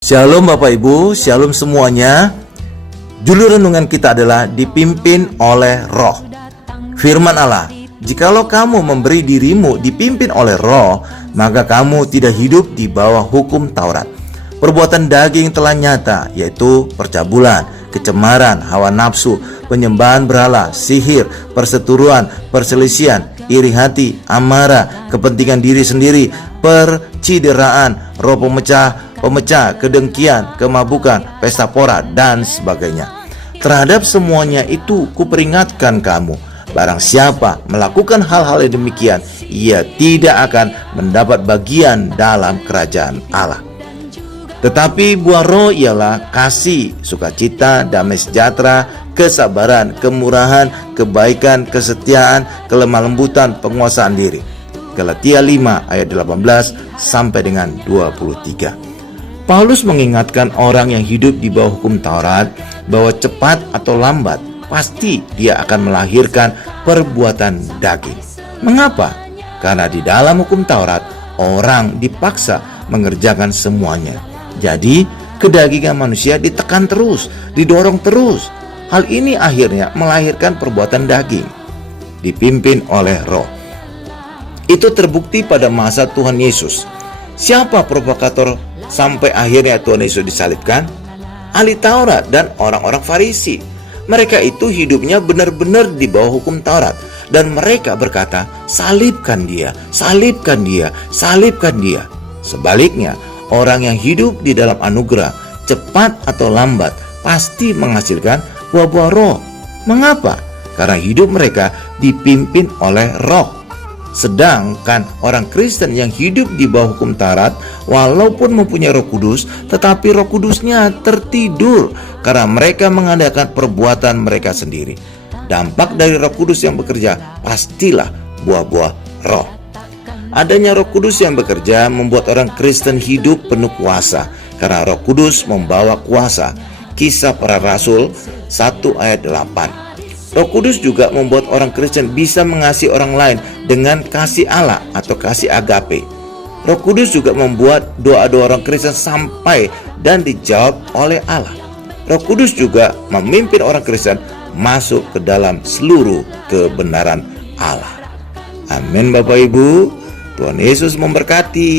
Shalom Bapak Ibu, shalom semuanya. Judul renungan kita adalah dipimpin oleh Roh. Firman Allah, jikalau kamu memberi dirimu dipimpin oleh Roh, maka kamu tidak hidup di bawah hukum Taurat. Perbuatan daging telah nyata, yaitu percabulan, kecemaran, hawa nafsu, penyembahan berhala, sihir, perseteruan, perselisihan, iri hati, amarah, kepentingan diri sendiri, percideraan, roh pemecah, kedengkian, kemabukan, pesta pora, dan sebagainya. Terhadap semuanya itu kuperingatkan kamu, barang siapa melakukan hal-hal yang demikian, ia tidak akan mendapat bagian dalam kerajaan Allah. Tetapi buah roh ialah kasih, sukacita, damai sejahtera, kesabaran, kemurahan, kebaikan, kesetiaan, kelemah lembutan, penguasaan diri. Galatia 5 ayat 18 sampai dengan 23. Paulus mengingatkan orang yang hidup di bawah hukum Taurat bahwa cepat atau lambat pasti dia akan melahirkan perbuatan daging. Mengapa? Karena di dalam hukum Taurat orang dipaksa mengerjakan semuanya. Jadi kedagingan manusia ditekan terus, didorong terus. Hal ini akhirnya melahirkan perbuatan daging, dipimpin oleh Roh. Itu terbukti pada masa Tuhan Yesus. Siapa provokator sampai akhirnya Tuhan Yesus disalibkan? Ahli Taurat dan orang-orang Farisi. Mereka itu hidupnya benar-benar di bawah hukum Taurat, dan mereka berkata, salibkan dia, salibkan dia, salibkan dia. Sebaliknya, orang yang hidup di dalam anugerah, cepat atau lambat pasti menghasilkan buah-buah roh. Mengapa? Karena hidup mereka dipimpin oleh Roh. Sedangkan orang Kristen yang hidup di bawah hukum Taurat, walaupun mempunyai Roh Kudus, tetapi Roh Kudusnya tertidur karena mereka mengadakan perbuatan mereka sendiri. Dampak dari Roh Kudus yang bekerja pastilah buah-buah roh. Adanya Roh Kudus yang bekerja membuat orang Kristen hidup penuh kuasa, karena Roh Kudus membawa kuasa. Kisah Para Rasul 1 ayat 8. Roh Kudus juga membuat orang Kristen bisa mengasihi orang lain dengan kasih Allah atau kasih agape. Roh Kudus juga membuat doa-doa orang Kristen sampai dan dijawab oleh Allah. Roh Kudus juga memimpin orang Kristen masuk ke dalam seluruh kebenaran Allah. Amin Bapak Ibu. Tuhan Yesus memberkati.